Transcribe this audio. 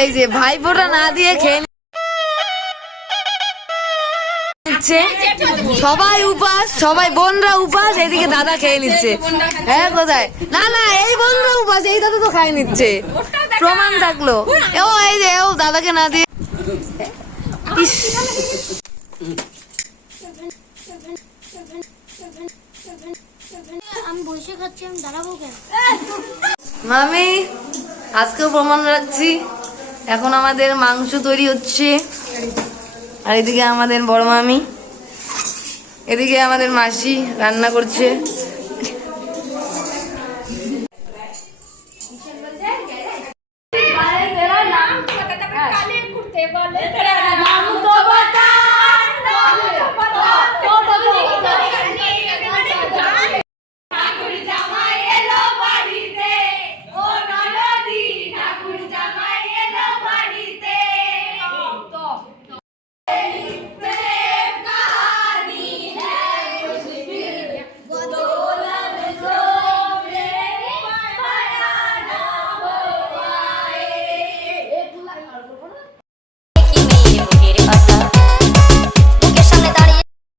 এই যে ভাইফোঁটা না দিয়ে খেয়ে নিচ্ছে। সবাই উপাস, সবাই বোনরা উপাস, এদিকে দাদা খেয়ে নিচ্ছে। হ্যাঁ কোথায়? না না, এই বোনরা উপাস, এই দাদা তো খাই নিচ্ছে। প্রমাণ থাকল। ও, এই যে, ও, দাদাকে না দিয়ে আমি বসে খাচ্ছি আমি দাঁড়াবো কেন? মামি আজকেও প্রমাণ রাখছি। এখন আমাদের মাংস তৈরি হচ্ছে। আর এদিকে আমাদের বড় মামি। এদিকে আমাদের মাসি রান্না করছে।